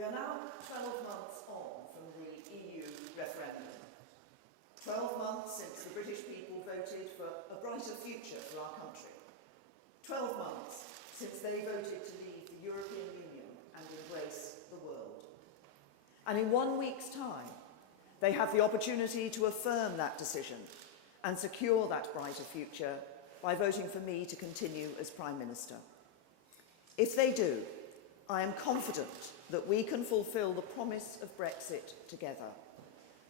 We are now 12 months on from the EU referendum. 12 months since the British people voted for a brighter future for our country. 12 months since they voted to leave the European Union and embrace the world. And in 1 week's time, they have the opportunity to affirm that decision and secure that brighter future by voting for me to continue as Prime Minister. If they do, I am confident that we can fulfil the promise of Brexit together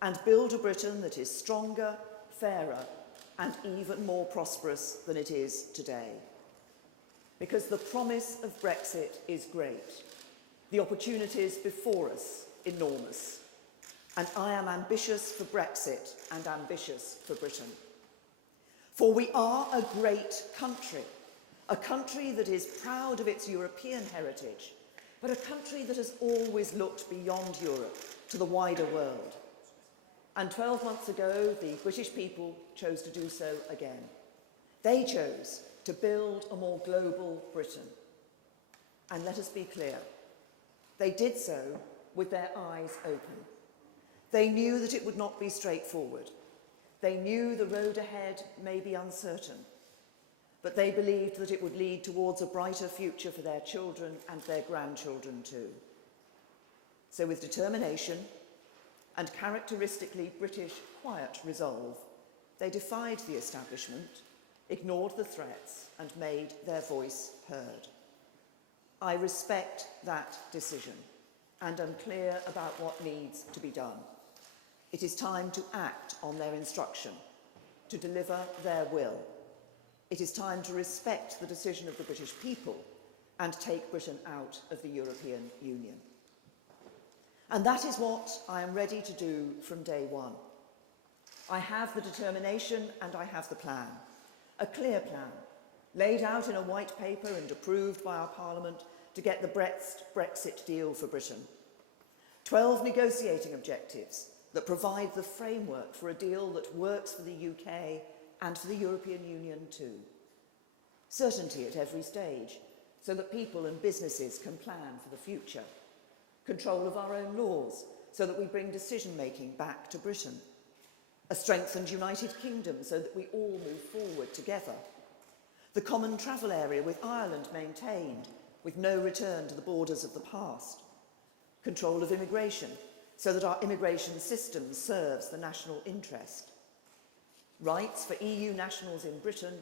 and build a Britain that is stronger, fairer, and even more prosperous than it is today. Because the promise of Brexit is great, the opportunities before us enormous, and I am ambitious for Brexit and ambitious for Britain. For we are a great country, a country that is proud of its European heritage, but a country that has always looked beyond Europe to the wider world. And 12 months ago, the British people chose to do so again. They chose to build a more global Britain. And let us be clear, they did so with their eyes open. They knew that it would not be straightforward. They knew the road ahead may be uncertain, but they believed that it would lead towards a brighter future for their children and their grandchildren too. So with determination and characteristically British quiet resolve, they defied the establishment, ignored the threats, and made their voice heard. I respect that decision and am clear about what needs to be done. It is time to act on their instruction, to deliver their will. It is time to respect the decision of the British people and take Britain out of the European Union. And that is what I am ready to do from day one. I have the determination and I have the plan, a clear plan, laid out in a white paper and approved by our Parliament to get the Brexit deal for Britain. 12 negotiating objectives that provide the framework for a deal that works for the UK and for the European Union too. Certainty at every stage, so that people and businesses can plan for the future. Control of our own laws, so that we bring decision-making back to Britain. A strengthened United Kingdom, so that we all move forward together. The common travel area with Ireland maintained, with no return to the borders of the past. Control of immigration, so that our immigration system serves the national interest. Rights for EU nationals in Britain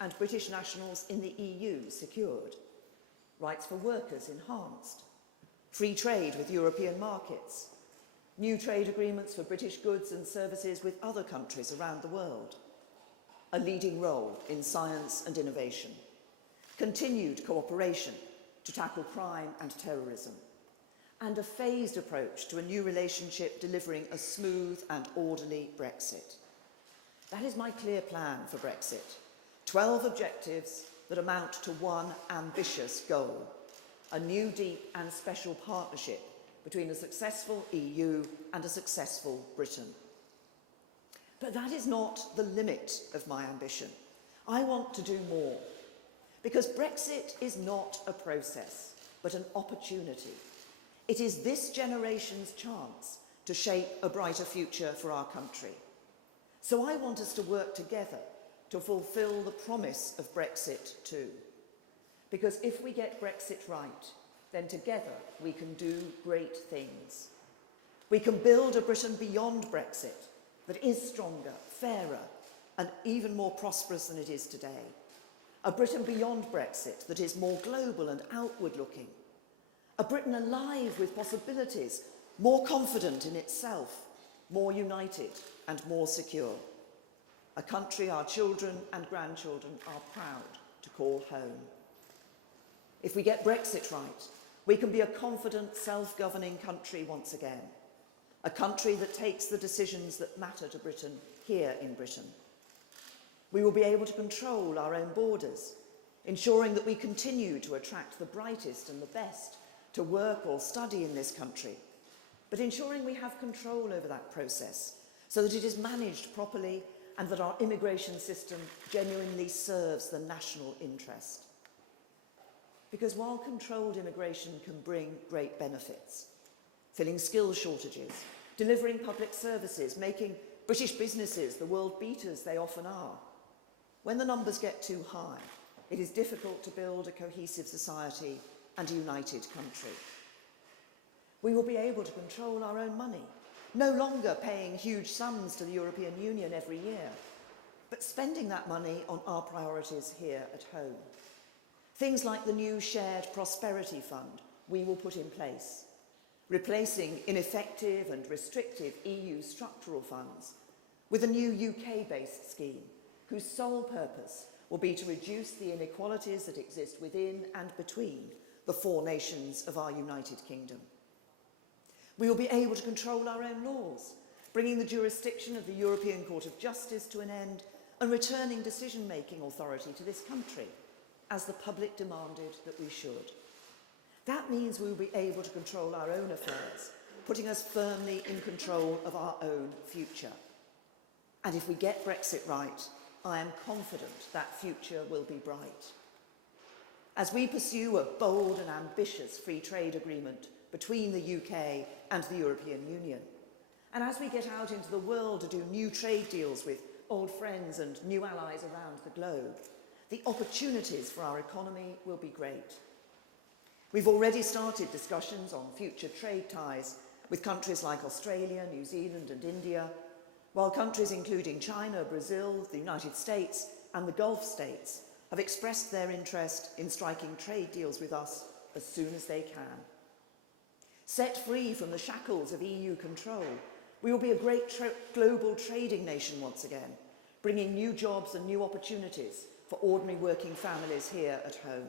and British nationals in the EU secured. Rights for workers enhanced. Free trade with European markets. New trade agreements for British goods and services with other countries around the world. A leading role in science and innovation. Continued cooperation to tackle crime and terrorism. And a phased approach to a new relationship delivering a smooth and orderly Brexit. That is my clear plan for Brexit. 12 objectives that amount to one ambitious goal. A new, deep and special partnership between a successful EU and a successful Britain. But that is not the limit of my ambition. I want to do more. Because Brexit is not a process, but an opportunity. It is this generation's chance to shape a brighter future for our country. So I want us to work together to fulfil the promise of Brexit too. Because if we get Brexit right, then together we can do great things. We can build a Britain beyond Brexit that is stronger, fairer, and even more prosperous than it is today. A Britain beyond Brexit that is more global and outward-looking. A Britain alive with possibilities, more confident in itself, more united and more secure. A country our children and grandchildren are proud to call home. If we get Brexit right, we can be a confident, self-governing country once again. A country that takes the decisions that matter to Britain here in Britain. We will be able to control our own borders, ensuring that we continue to attract the brightest and the best to work or study in this country, but ensuring we have control over that process so that it is managed properly and that our immigration system genuinely serves the national interest. Because while controlled immigration can bring great benefits, filling skills shortages, delivering public services, making British businesses the world beaters they often are. When the numbers get too high, it is difficult to build a cohesive society and a united country. We will be able to control our own money, no longer paying huge sums to the European Union every year, but spending that money on our priorities here at home. Things like the new Shared Prosperity Fund we will put in place, replacing ineffective and restrictive EU structural funds with a new UK-based scheme whose sole purpose will be to reduce the inequalities that exist within and between the four nations of our United Kingdom. We will be able to control our own laws, bringing the jurisdiction of the European Court of Justice to an end and returning decision-making authority to this country, as the public demanded that we should. That means we will be able to control our own affairs, putting us firmly in control of our own future. And if we get Brexit right, I am confident that future will be bright. As we pursue a bold and ambitious free trade agreement between the UK and the European Union, and as we get out into the world to do new trade deals with old friends and new allies around the globe, the opportunities for our economy will be great. We've already started discussions on future trade ties with countries like Australia, New Zealand and India, while countries including China, Brazil, the United States and the Gulf states have expressed their interest in striking trade deals with us as soon as they can. Set free from the shackles of EU control, we will be a great global trading nation once again, bringing new jobs and new opportunities for ordinary working families here at home.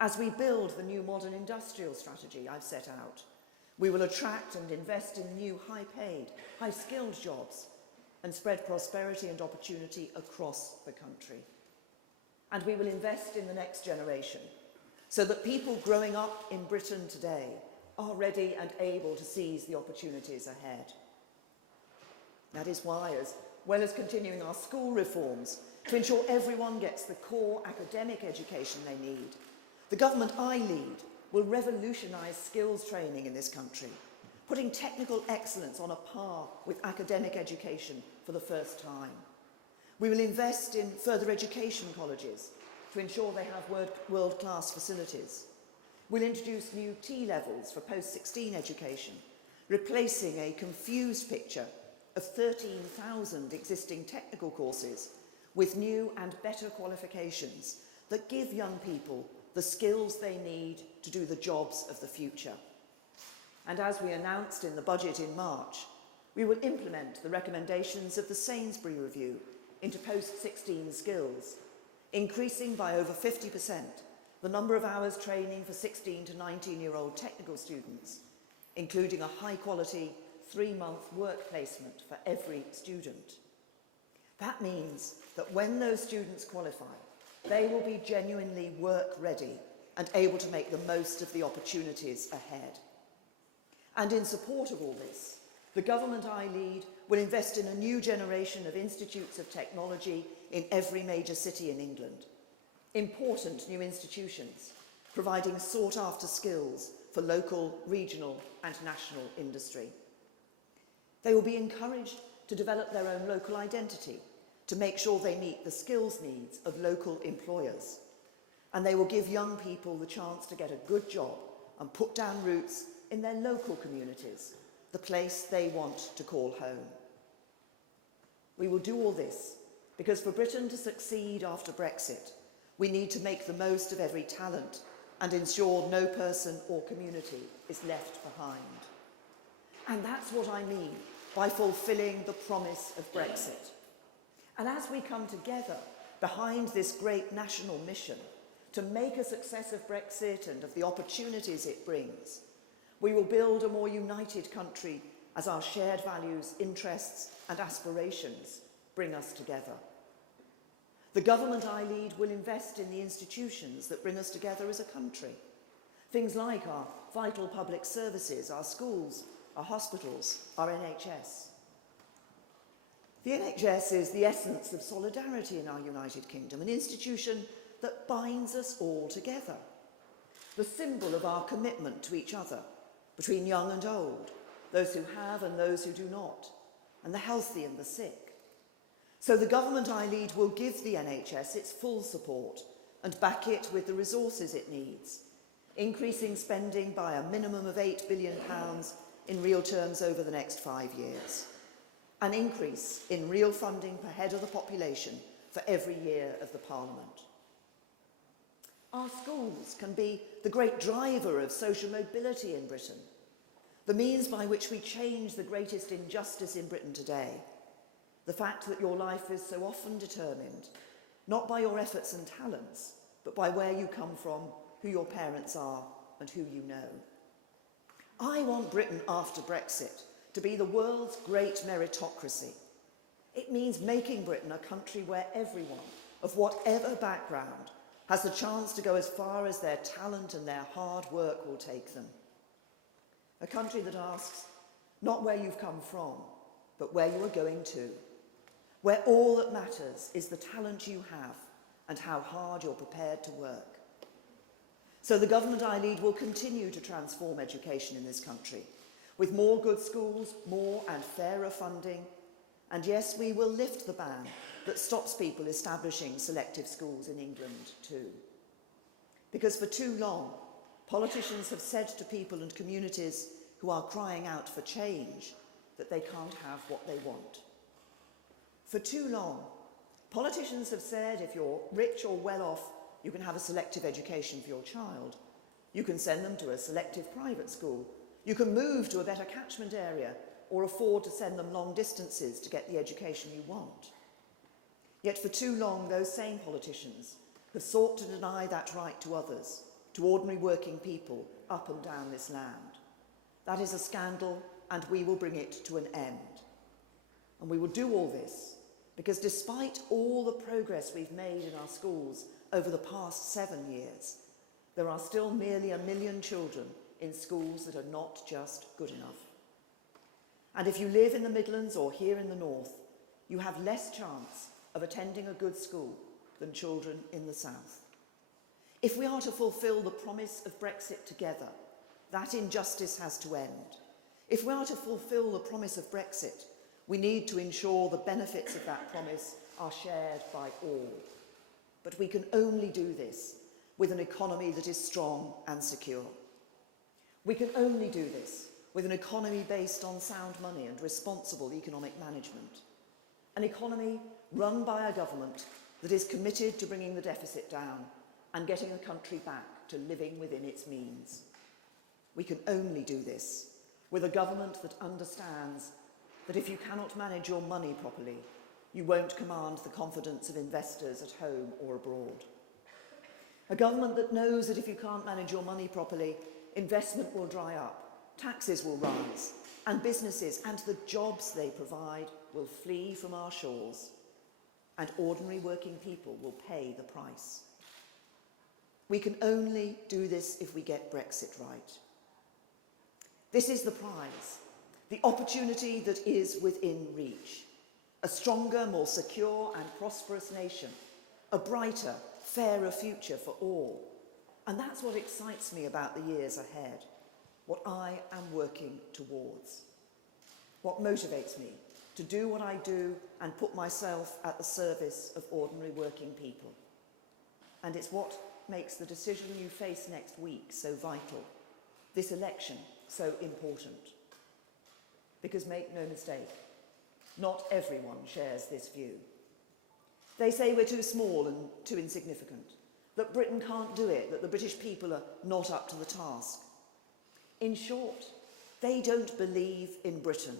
As we build the new modern industrial strategy I've set out, we will attract and invest in new high-paid, high-skilled jobs and spread prosperity and opportunity across the country. And we will invest in the next generation so that people growing up in Britain today are ready and able to seize the opportunities ahead. That is why, as well as continuing our school reforms to ensure everyone gets the core academic education they need, the government I lead will revolutionise skills training in this country, putting technical excellence on a par with academic education for the first time. We will invest in further education colleges to ensure they have world-class facilities. We'll introduce new T-levels for post-16 education, replacing a confused picture of 13,000 existing technical courses with new and better qualifications that give young people the skills they need to do the jobs of the future. And as we announced in the budget in March, we will implement the recommendations of the Sainsbury Review into post-16 skills, increasing by over 50% the number of hours training for 16 to 19-year-old technical students, including a high-quality 3-month work placement for every student. That means that when those students qualify, they will be genuinely work-ready and able to make the most of the opportunities ahead. And in support of all this, the government I lead will invest in a new generation of institutes of technology in every major city in England. Important new institutions, providing sought-after skills for local, regional and national industry. They will be encouraged to develop their own local identity, to make sure they meet the skills needs of local employers. And they will give young people the chance to get a good job and put down roots in their local communities, the place they want to call home. We will do all this because for Britain to succeed after Brexit, we need to make the most of every talent and ensure no person or community is left behind. And that's what I mean by fulfilling the promise of Brexit. And as we come together behind this great national mission to make a success of Brexit and of the opportunities it brings, we will build a more united country as our shared values, interests and aspirations bring us together. The government I lead will invest in the institutions that bring us together as a country. Things like our vital public services, our schools, our hospitals, our NHS. The NHS is the essence of solidarity in our United Kingdom, an institution that binds us all together, the symbol of our commitment to each other, between young and old, those who have and those who do not, and the healthy and the sick. So the government I lead will give the NHS its full support and back it with the resources it needs, increasing spending by a minimum of £8 billion in real terms over the next 5 years, an increase in real funding per head of the population for every year of the Parliament. Our schools can be the great driver of social mobility in Britain, the means by which we change the greatest injustice in Britain today, the fact that your life is so often determined, not by your efforts and talents, but by where you come from, who your parents are, and who you know. I want Britain after Brexit to be the world's great meritocracy. It means making Britain a country where everyone, of whatever background, has the chance to go as far as their talent and their hard work will take them. A country that asks not where you've come from, but where you are going to, where all that matters is the talent you have and how hard you're prepared to work. So the government I lead will continue to transform education in this country, with more good schools, more and fairer funding, and yes, we will lift the ban that stops people establishing selective schools in England too. Because for too long, politicians have said to people and communities who are crying out for change that they can't have what they want. For too long, politicians have said if you're rich or well off, you can have a selective education for your child. You can send them to a selective private school. You can move to a better catchment area or afford to send them long distances to get the education you want. Yet for too long, those same politicians have sought to deny that right to others, to ordinary working people up and down this land. That is a scandal, and we will bring it to an end. And we will do all this because despite all the progress we've made in our schools over the past 7 years, there are still nearly 1 million children in schools that are not just good enough. And if you live in the Midlands or here in the North, you have less chance of attending a good school than children in the South. If we are to fulfil the promise of Brexit together, that injustice has to end. If we are to fulfil the promise of Brexit, we need to ensure the benefits of that promise are shared by all. But we can only do this with an economy that is strong and secure. We can only do this with an economy based on sound money and responsible economic management. An economy run by a government that is committed to bringing the deficit down and getting the country back to living within its means. We can only do this with a government that understands that if you cannot manage your money properly, you won't command the confidence of investors at home or abroad. A government that knows that if you can't manage your money properly, investment will dry up, taxes will rise, and businesses and the jobs they provide will flee from our shores, and ordinary working people will pay the price. We can only do this if we get Brexit right. This is the prize, the opportunity that is within reach. A stronger, more secure and prosperous nation, a brighter, fairer future for all. And that's what excites me about the years ahead, what I am working towards. What motivates me to do what I do and put myself at the service of ordinary working people. And it's what makes the decision you face next week so vital, this election so important. Because make no mistake, not everyone shares this view. They say we're too small and too insignificant, that Britain can't do it, that the British people are not up to the task. In short, they don't believe in Britain.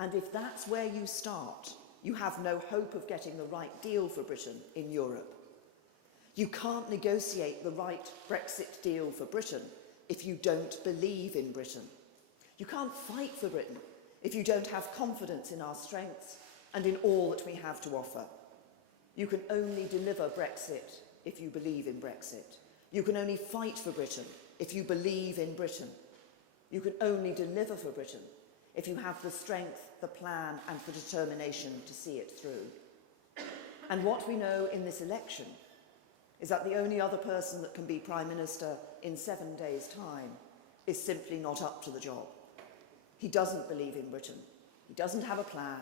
And if that's where you start, you have no hope of getting the right deal for Britain in Europe. You can't negotiate the right Brexit deal for Britain if you don't believe in Britain. You can't fight for Britain if you don't have confidence in our strengths and in all that we have to offer. You can only deliver Brexit if you believe in Brexit. You can only fight for Britain if you believe in Britain. You can only deliver for Britain if you have the strength, the plan and the determination to see it through. And what we know in this election is that the only other person that can be Prime Minister in 7 days' time is simply not up to the job. He doesn't believe in Britain. He doesn't have a plan.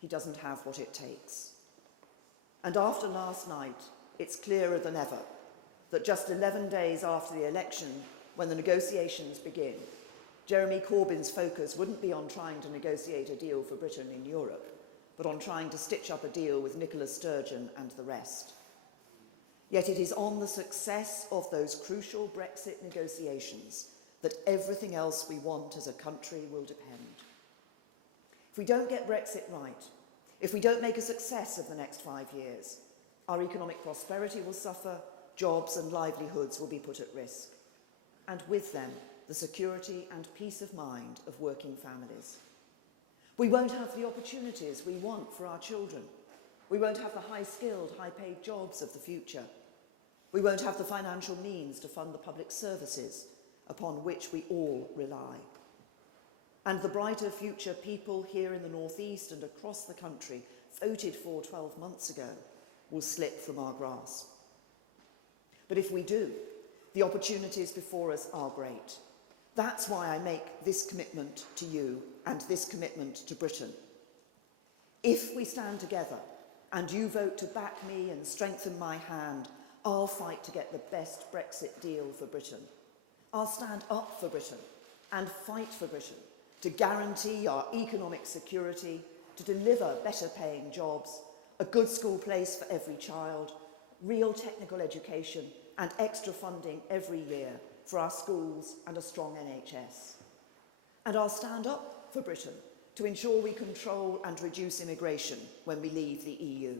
He doesn't have what it takes. And after last night, it's clearer than ever that just 11 days after the election, when the negotiations begin, Jeremy Corbyn's focus wouldn't be on trying to negotiate a deal for Britain in Europe, but on trying to stitch up a deal with Nicola Sturgeon and the rest. Yet it is on the success of those crucial Brexit negotiations that everything else we want as a country will depend. If we don't get Brexit right, if we don't make a success of the next 5 years, our economic prosperity will suffer, jobs and livelihoods will be put at risk, and with them, the security and peace of mind of working families. We won't have the opportunities we want for our children. We won't have the high-skilled, high-paid jobs of the future. We won't have the financial means to fund the public services upon which we all rely. And the brighter future people here in the North East and across the country voted for 12 months ago will slip from our grasp. But if we do, the opportunities before us are great. That's why I make this commitment to you and this commitment to Britain. If we stand together and you vote to back me and strengthen my hand, I'll fight to get the best Brexit deal for Britain. I'll stand up for Britain and fight for Britain to guarantee our economic security, to deliver better paying jobs, a good school place for every child, real technical education and extra funding every year for our schools and a strong NHS. And I'll stand up for Britain to ensure we control and reduce immigration when we leave the EU.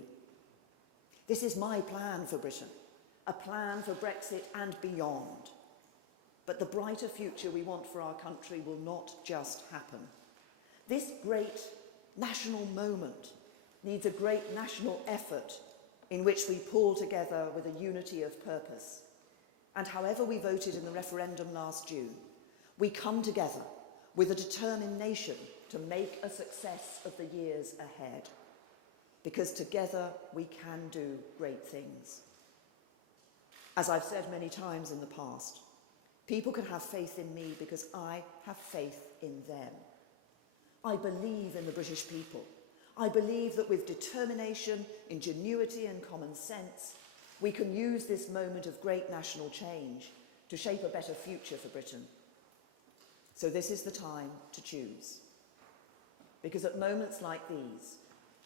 This is my plan for Britain, a plan for Brexit and beyond. But the brighter future we want for our country will not just happen. This great national moment needs a great national effort in which we pull together with a unity of purpose. And however we voted in the referendum last June, we come together with a determination to make a success of the years ahead. Because together we can do great things. As I've said many times in the past, people can have faith in me because I have faith in them. I believe in the British people. I believe that with determination, ingenuity and common sense, we can use this moment of great national change to shape a better future for Britain. So this is the time to choose. Because at moments like these,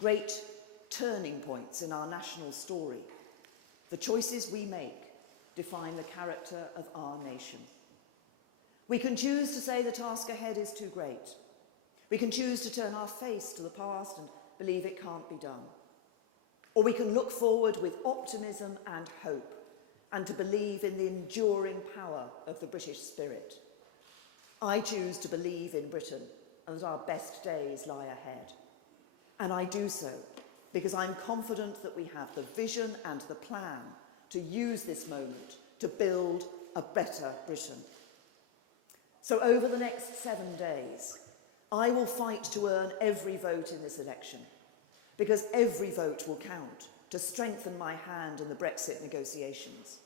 great turning points in our national story, the choices we make define the character of our nation. We can choose to say the task ahead is too great. We can choose to turn our face to the past and believe it can't be done. Or we can look forward with optimism and hope and to believe in the enduring power of the British spirit. I choose to believe in Britain and that our best days lie ahead. And I do so because I'm confident that we have the vision and the plan to use this moment to build a better Britain. So over the next 7 days, I will fight to earn every vote in this election, because every vote will count to strengthen my hand in the Brexit negotiations,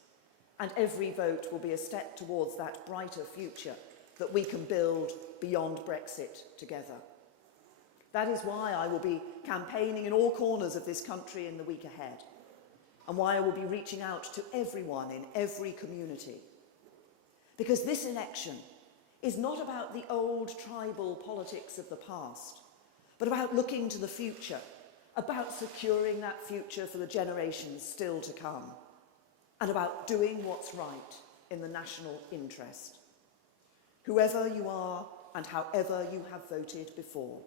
and every vote will be a step towards that brighter future that we can build beyond Brexit together. That is why I will be campaigning in all corners of this country in the week ahead, and why I will be reaching out to everyone in every community. Because this election is not about the old tribal politics of the past, but about looking to the future, about securing that future for the generations still to come, and about doing what's right in the national interest. Whoever you are and however you have voted before,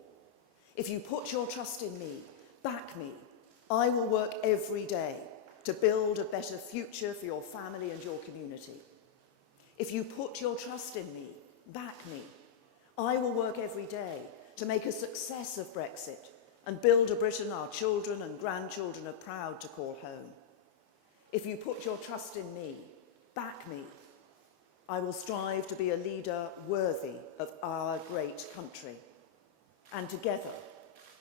if you put your trust in me, back me, I will work every day to build a better future for your family and your community. If you put your trust in me, back me, I will work every day to make a success of Brexit and build a Britain our children and grandchildren are proud to call home. If you put your trust in me, back me, I will strive to be a leader worthy of our great country. And together,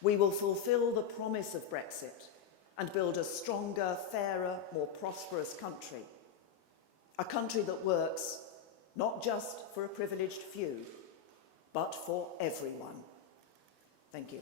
we will fulfil the promise of Brexit and build a stronger, fairer, more prosperous country. A country that works not just for a privileged few, but for everyone. Thank you.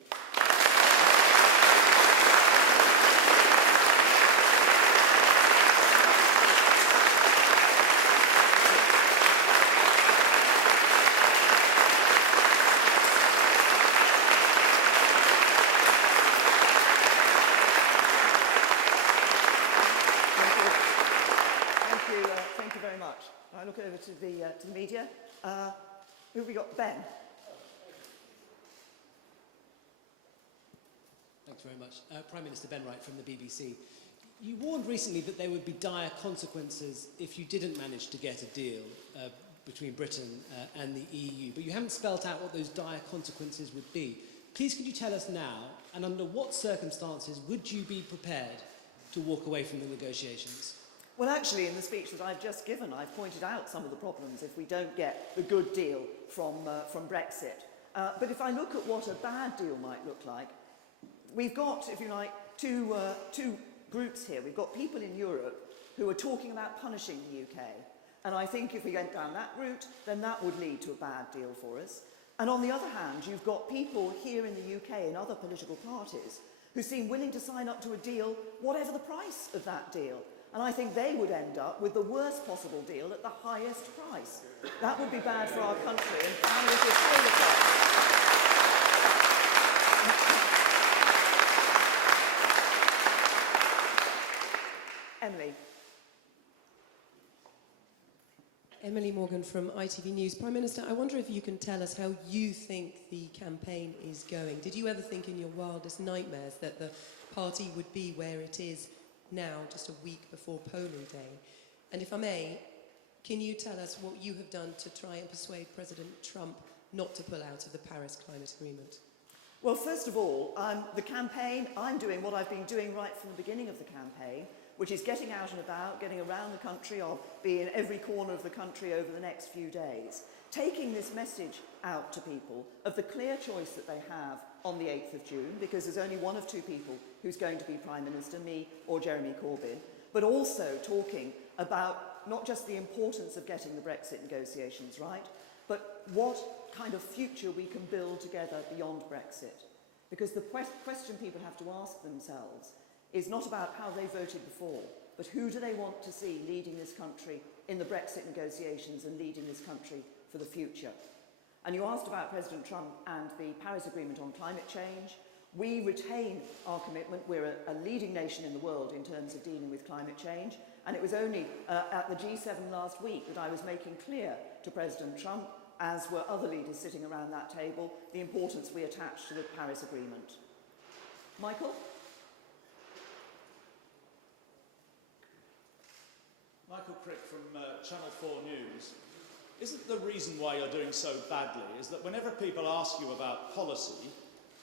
Thank you very much. I look over to the media. Who have we got? Ben. Thanks very much. Prime Minister Ben Wright from the BBC. You warned recently that there would be dire consequences if you didn't manage to get a deal between Britain and the EU, but you haven't spelt out what those dire consequences would be. Please could you tell us now, and under what circumstances would you be prepared to walk away from the negotiations? Well, actually, in the speech that I've just given, I've pointed out some of the problems if we don't get the good deal from Brexit. But if I look at what a bad deal might look like, we've got, if you like, two groups here. We've got people in Europe who are talking about punishing the UK. And I think if we went down that route, then that would lead to a bad deal for us. And on the other hand, you've got people here in the UK and other political parties who seem willing to sign up to a deal, whatever the price of that deal. And I think they would end up with the worst possible deal at the highest price. That would be bad for our country and families would pay the price. Emily. Emily Morgan from ITV News. Prime Minister, I wonder if you can tell us how you think the campaign is going. Did you ever think in your wildest nightmares that the party would be where it is now, just a week before polling day? And if I may, can you tell us what you have done to try and persuade President Trump not to pull out of the Paris Climate Agreement? Well, first of all, the campaign, I'm doing what I've been doing right from the beginning of the campaign, which is getting out and about, getting around the country. I'll be in every corner of the country over the next few days, taking this message out to people of the clear choice that they have on the 8th of June, because there's only one of two people who's going to be Prime Minister, me or Jeremy Corbyn, but also talking about not just the importance of getting the Brexit negotiations right, but what kind of future we can build together beyond Brexit. Because the question people have to ask themselves is not about how they voted before, but who do they want to see leading this country in the Brexit negotiations and leading this country for the future. And you asked about President Trump and the Paris Agreement on climate change. We retain our commitment. We're a leading nation in the world in terms of dealing with climate change. And it was only at the G7 last week that I was making clear to President Trump, as were other leaders sitting around that table, the importance we attach to the Paris Agreement. Michael? Michael Crick from Channel 4 News. Isn't the reason why you're doing so badly is that whenever people ask you about policy,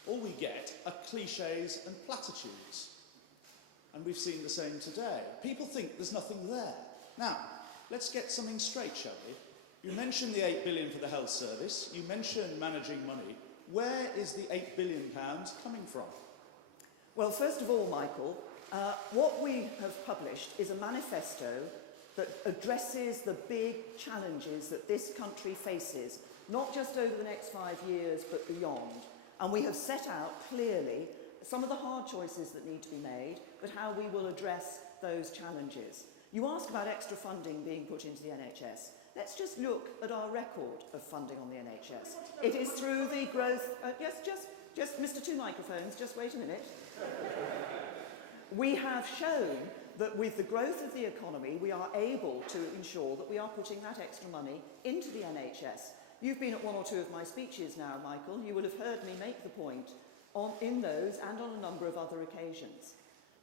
all we get are cliches and platitudes? And we've seen the same today. People think there's nothing there. Now, let's get something straight, shall we? You mentioned the £8 billion for the health service. You mentioned managing money. Where is the £8 billion coming from? Well, first of all, Michael, what we have published is a manifesto that addresses the big challenges that this country faces, not just over the next 5 years, but beyond. And we have set out clearly some of the hard choices that need to be made, but how we will address those challenges. You ask about extra funding being put into the NHS. Let's just look at our record of funding on the NHS. It is through the growth... just Mr. Two Microphones, just wait a minute. We have shown that with the growth of the economy, we are able to ensure that we are putting that extra money into the NHS. You've been at one or two of my speeches now, Michael. You will have heard me make the point in those and on a number of other occasions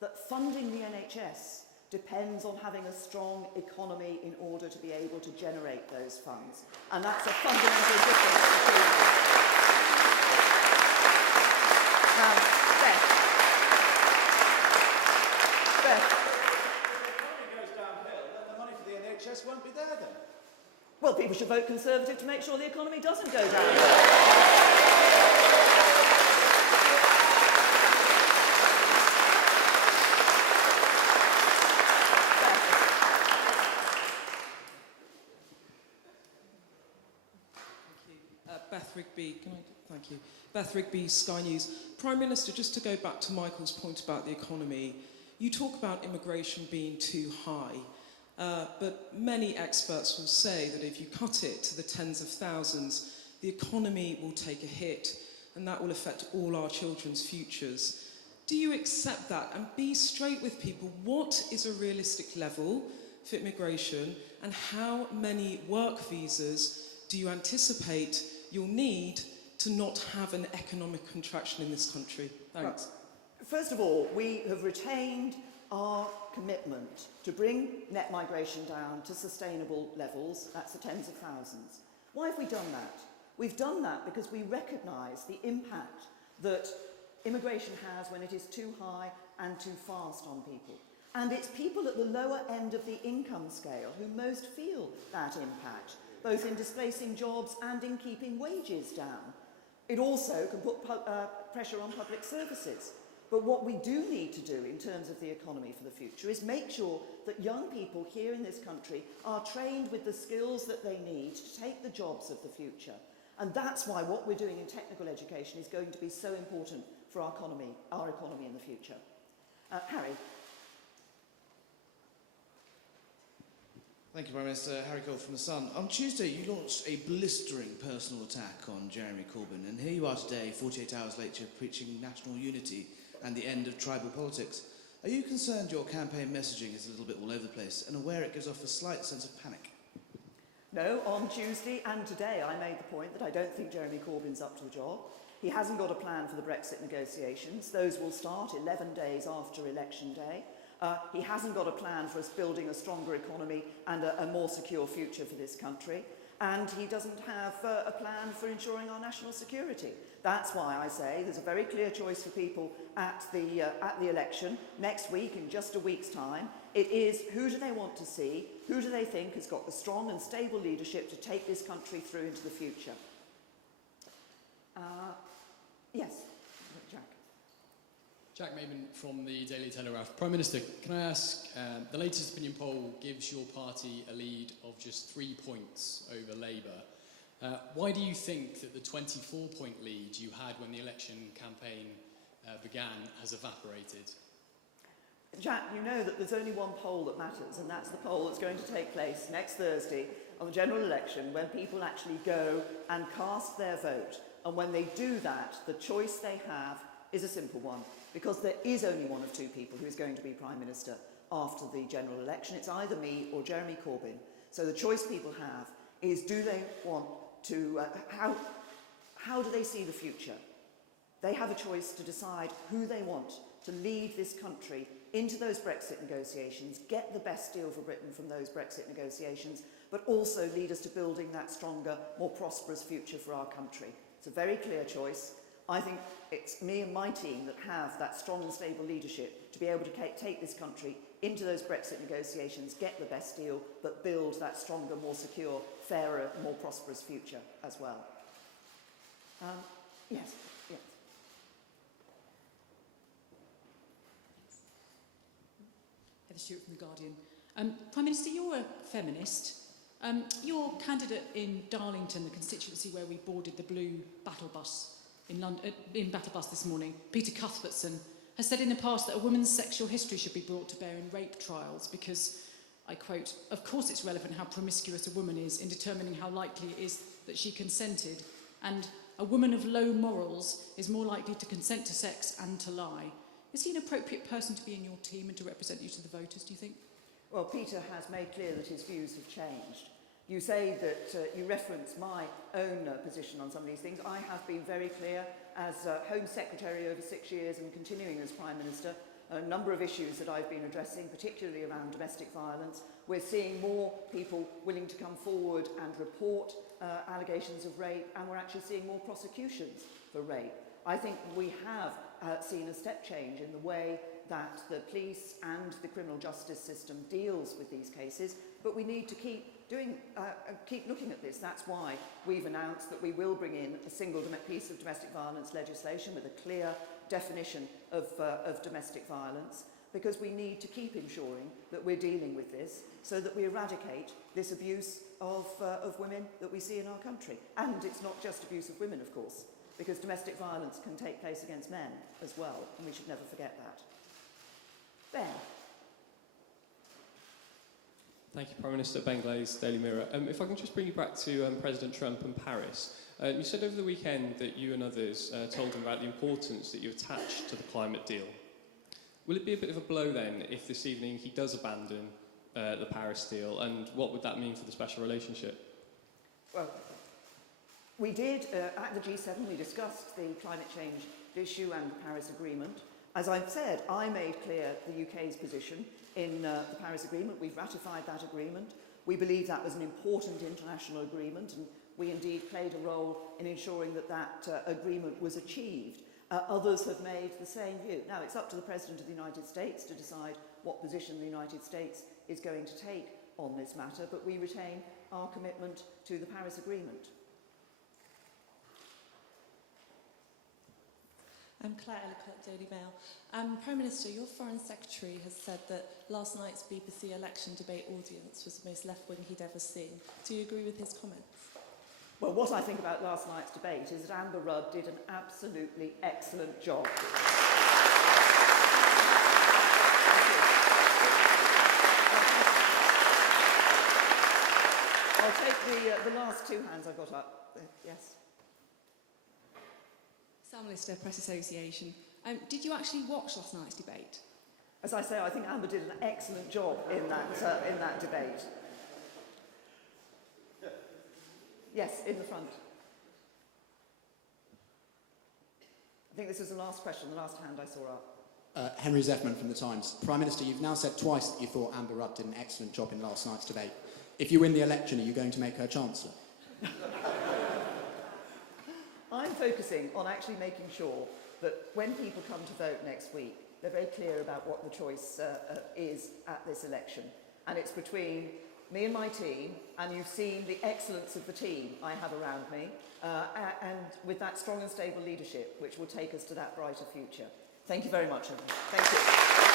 that funding the NHS depends on having a strong economy in order to be able to generate those funds. And that's a fundamental difference between them. Now, Beth. If the economy goes downhill, then the money for the NHS won't be there then. Well, people should vote Conservative to make sure the economy doesn't go downhill. Rigby. Thank you. Beth Rigby, Sky News. Prime Minister, just to go back to Michael's point about the economy, you talk about immigration being too high, but many experts will say that if you cut it to the tens of thousands, the economy will take a hit, and that will affect all our children's futures. Do you accept that? And be straight with people. What is a realistic level for immigration, and how many work visas do you anticipate you'll need to not have an economic contraction in this country? Thanks. Well, first of all, we have retained our commitment to bring net migration down to sustainable levels. That's the tens of thousands. Why have we done that? We've done that because we recognise the impact that immigration has when it is too high and too fast on people. And it's people at the lower end of the income scale who most feel that impact, both in displacing jobs and in keeping wages down. It also can put pressure on public services. But what we do need to do in terms of the economy for the future is make sure that young people here in this country are trained with the skills that they need to take the jobs of the future. And that's why what we're doing in technical education is going to be so important for our economy in the future. Harry. Thank you, Prime Minister. Harry Cole from The Sun. On Tuesday, you launched a blistering personal attack on Jeremy Corbyn, and here you are today, 48 hours later, preaching national unity and the end of tribal politics. Are you concerned your campaign messaging is a little bit all over the place and aware it gives off a slight sense of panic? No, on Tuesday and today I made the point that I don't think Jeremy Corbyn's up to the job. He hasn't got a plan for the Brexit negotiations. Those will start 11 days after election day. He hasn't got a plan for us building a stronger economy and a more secure future for this country. And he doesn't have a plan for ensuring our national security. That's why I say there's a very clear choice for people at the election next week, in just a week's time. It is who do they want to see, who do they think has got the strong and stable leadership to take this country through into the future. Yes, Jack. Jack Maven from the Daily Telegraph. Prime Minister, can I ask, the latest opinion poll gives your party a lead of just 3 points over Labour. Why do you think that the 24-point lead you had when the election campaign began has evaporated? Jack, you know that there's only one poll that matters, and that's the poll that's going to take place next Thursday on the general election, when people actually go and cast their vote. And when they do that, the choice they have is a simple one, because there is only one of two people who is going to be Prime Minister after the general election. It's either me or Jeremy Corbyn. So the choice people have is, do they want to, how do they see the future? They have a choice to decide who they want to lead this country into those Brexit negotiations, get the best deal for Britain from those Brexit negotiations, but also lead us to building that stronger, more prosperous future for our country. It's a very clear choice. I think it's me and my team that have that strong and stable leadership to be able to take this country into those Brexit negotiations, get the best deal, but build that stronger, more secure, fairer, more prosperous future as well. Yes. Heather Stewart from The Guardian. Prime Minister, you're a feminist. Your candidate in Darlington, the constituency where we boarded the blue battle bus in Battle Bus this morning, Peter Cuthbertson, has said in the past that a woman's sexual history should be brought to bear in rape trials because, I quote, "Of course it's relevant how promiscuous a woman is in determining how likely it is that she consented, and a woman of low morals is more likely to consent to sex and to lie." Is he an appropriate person to be in your team and to represent you to the voters, do you think? Well, Peter has made clear that his views have changed. You say that you reference my own position on some of these things. I have been very clear as Home Secretary over 6 years and continuing as Prime Minister, a number of issues that I've been addressing, particularly around domestic violence. We're seeing more people willing to come forward and report allegations of rape, and we're actually seeing more prosecutions for rape. I think we have seen a step change in the way that the police and the criminal justice system deals with these cases, but we need to keep looking at this. That's why we've announced that we will bring in a single piece of domestic violence legislation with a clear definition of domestic violence. because we need to keep ensuring that we're dealing with this so that we eradicate this abuse of women that we see in our country. And it's not just abuse of women, of course, because domestic violence can take place against men as well, and we should never forget that. Ben. Thank you, Prime Minister. Ben Glaze, Daily Mirror. If I can just bring you back to President Trump and Paris. You said over the weekend that you and others told him about the importance that you attach to the climate deal. Will it be a bit of a blow then if this evening he does abandon the Paris deal, and what would that mean for the special relationship? Well, we did, at the G7, we discussed the climate change issue and the Paris Agreement. As I've said, I made clear the UK's position in the Paris Agreement. We've ratified that agreement. We believe that was an important international agreement, and we indeed played a role in ensuring that that agreement was achieved. Others have made the same view. Now, it's up to the President of the United States to decide what position the United States is going to take on this matter, but we retain our commitment to the Paris Agreement. I'm Claire Ellicott, Daily Mail. Prime Minister, your Foreign Secretary has said that last night's BBC election debate audience was the most left-wing he'd ever seen. Do you agree with his comments? Well, what I think about last night's debate is that Amber Rudd did an absolutely excellent job. I'll take the last two hands I've got up. Yes. Sam Lister, Press Association. Did you actually watch last night's debate? As I say, I think Amber did an excellent job in that debate. Yes, in the front. I think this is the last question, the last hand I saw up. Henry Zeffman from The Times. Prime Minister, you've now said twice that you thought Amber Rudd did an excellent job in last night's debate. If you win the election, are you going to make her Chancellor? I'm focusing on actually making sure that when people come to vote next week, they're very clear about what the choice is at this election. And it's between me and my team, and you've seen the excellence of the team I have around me, and with that strong and stable leadership, which will take us to that brighter future. Thank you very much, everyone. Thank you.